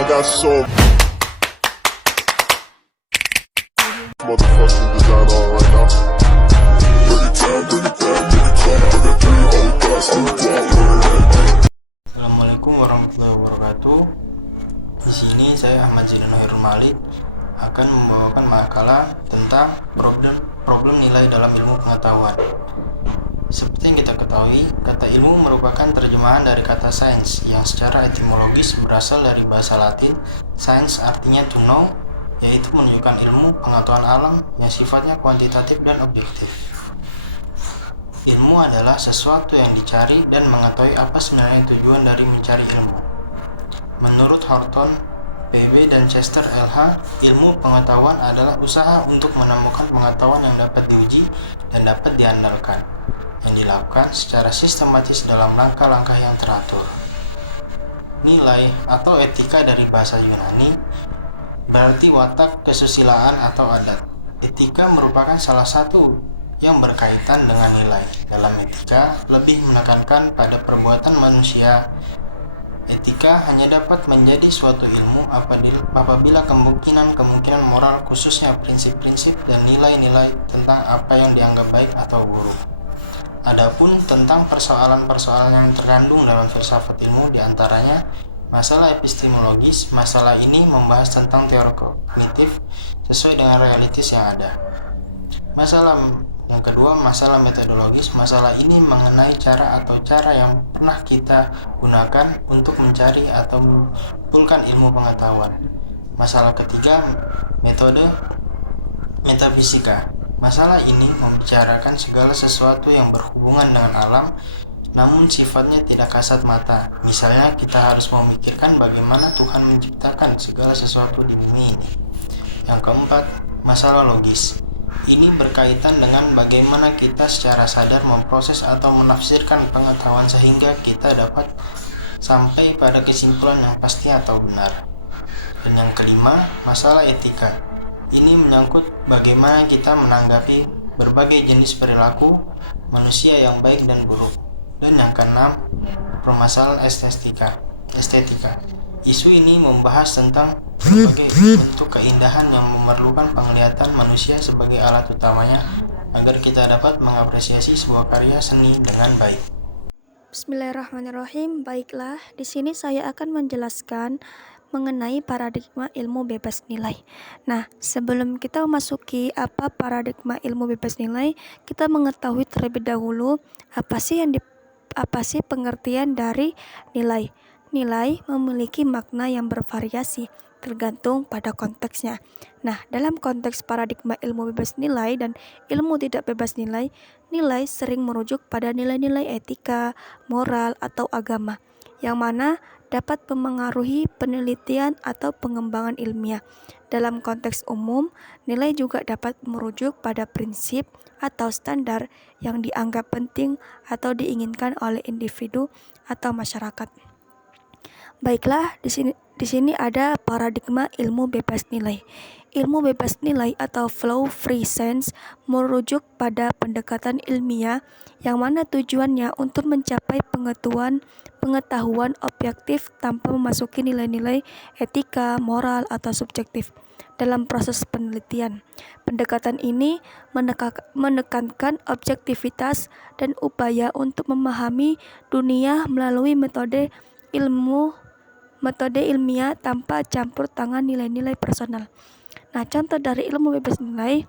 I got so motherfucking design on right now. Bring it down, bring it down, bring it down. I got three old guys to Assalamualaikum warahmatullahi wabarakatuh. Di sini saya Ahmad Zainal Hoirul Malik akan membawakan makalah tentang problem nilai dalam ilmu pengetahuan. Seperti yang kita ketahui, kata ilmu merupakan terjemahan dari kata sains yang secara etimologis berasal dari bahasa Latin. Sains artinya to know, yaitu menunjukkan ilmu pengetahuan alam yang sifatnya kuantitatif dan objektif. Ilmu adalah sesuatu yang dicari dan mengetahui apa sebenarnya tujuan dari mencari ilmu. Menurut Horton, PB, dan Chester LH, ilmu pengetahuan adalah usaha untuk menemukan pengetahuan yang dapat diuji dan dapat diandalkan, yang dilakukan secara sistematis dalam langkah-langkah yang teratur. Nilai atau etika dari bahasa Yunani berarti watak, kesusilaan, atau adat. Etika merupakan salah satu yang berkaitan dengan nilai. Dalam etika, lebih menekankan pada perbuatan manusia. Etika hanya dapat menjadi suatu ilmu apabila kemungkinan moral, khususnya prinsip-prinsip dan nilai-nilai tentang apa yang dianggap baik atau buruk. Adapun tentang persoalan-persoalan yang terkandung dalam filsafat ilmu, diantaranya masalah epistemologis. Masalah ini membahas tentang teori kognitif sesuai dengan realitas yang ada. Masalah yang kedua, masalah metodologis. Masalah ini mengenai cara yang pernah kita gunakan untuk mencari atau mengumpulkan ilmu pengetahuan. Masalah ketiga, metode metafisika. Masalah ini membicarakan segala sesuatu yang berhubungan dengan alam, namun sifatnya tidak kasat mata. Misalnya, kita harus memikirkan bagaimana Tuhan menciptakan segala sesuatu di bumi ini. Yang keempat, masalah logis. Ini berkaitan dengan bagaimana kita secara sadar memproses atau menafsirkan pengetahuan sehingga kita dapat sampai pada kesimpulan yang pasti atau benar. Dan yang kelima, masalah etika. Ini menyangkut bagaimana kita menanggapi berbagai jenis perilaku manusia yang baik dan buruk. Dan yang keenam, permasalahan estetika. Isu ini membahas tentang berbagai bentuk keindahan yang memerlukan penglihatan manusia sebagai alat utamanya agar kita dapat mengapresiasi sebuah karya seni dengan baik. Bismillahirrahmanirrahim. Baiklah, di sini saya akan menjelaskan mengenai paradigma ilmu bebas nilai. Nah, sebelum kita memasuki apa paradigma ilmu bebas nilai, kita mengetahui terlebih dahulu apa sih pengertian dari nilai. Nilai memiliki makna yang bervariasi tergantung pada konteksnya. Nah, dalam konteks paradigma ilmu bebas nilai dan ilmu tidak bebas nilai, nilai sering merujuk pada nilai-nilai etika, moral, atau agama, yang mana dapat memengaruhi penelitian atau pengembangan ilmiah. Dalam konteks umum, nilai juga dapat merujuk pada prinsip atau standar yang dianggap penting atau diinginkan oleh individu atau masyarakat. Baiklah, di sini ada paradigma ilmu bebas nilai. Ilmu bebas nilai atau flow free science merujuk pada pendekatan ilmiah yang mana tujuannya untuk mencapai pengetahuan objektif tanpa memasuki nilai-nilai etika, moral, atau subjektif dalam proses penelitian. Pendekatan ini menekankan objektivitas dan upaya untuk memahami dunia melalui metode ilmiah tanpa campur tangan nilai-nilai personal. Nah, contoh dari ilmu bebas nilai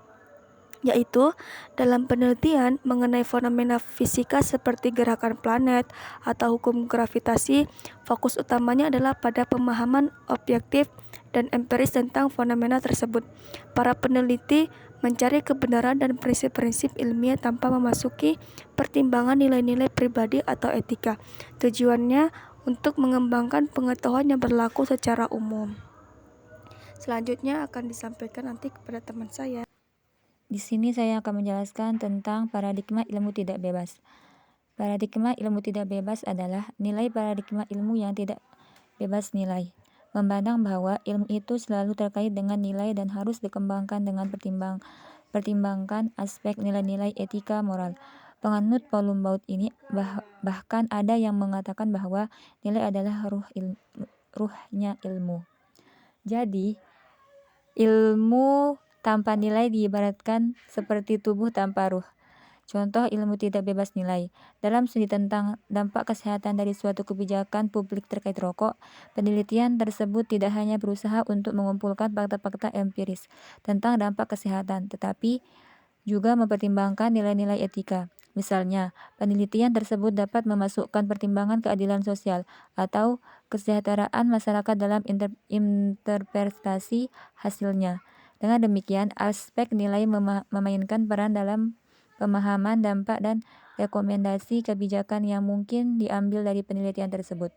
yaitu dalam penelitian mengenai fenomena fisika seperti gerakan planet atau hukum gravitasi, fokus utamanya adalah pada pemahaman objektif dan empiris tentang fenomena tersebut. Para peneliti mencari kebenaran dan prinsip-prinsip ilmiah tanpa memasuki pertimbangan nilai-nilai pribadi atau etika. Tujuannya untuk mengembangkan pengetahuan yang berlaku secara umum. Selanjutnya akan disampaikan nanti kepada teman saya. Di sini saya akan menjelaskan tentang paradigma ilmu tidak bebas. Paradigma ilmu tidak bebas adalah nilai paradigma ilmu yang tidak bebas nilai. Memandang bahwa ilmu itu selalu terkait dengan nilai dan harus dikembangkan dengan pertimbangkan aspek nilai-nilai etika moral. Penganut Paulus Baud ini bahkan ada yang mengatakan bahwa nilai adalah ruhnya ilmu. Jadi, ilmu tanpa nilai diibaratkan seperti tubuh tanpa ruh. Contoh ilmu tidak bebas nilai. Dalam studi tentang dampak kesehatan dari suatu kebijakan publik terkait rokok, penelitian tersebut tidak hanya berusaha untuk mengumpulkan fakta-fakta empiris tentang dampak kesehatan, tetapi juga mempertimbangkan nilai-nilai etika. Misalnya, penelitian tersebut dapat memasukkan pertimbangan keadilan sosial atau kesejahteraan masyarakat dalam interpretasi hasilnya. Dengan demikian, aspek nilai memainkan peran dalam pemahaman dampak dan rekomendasi kebijakan yang mungkin diambil dari penelitian tersebut.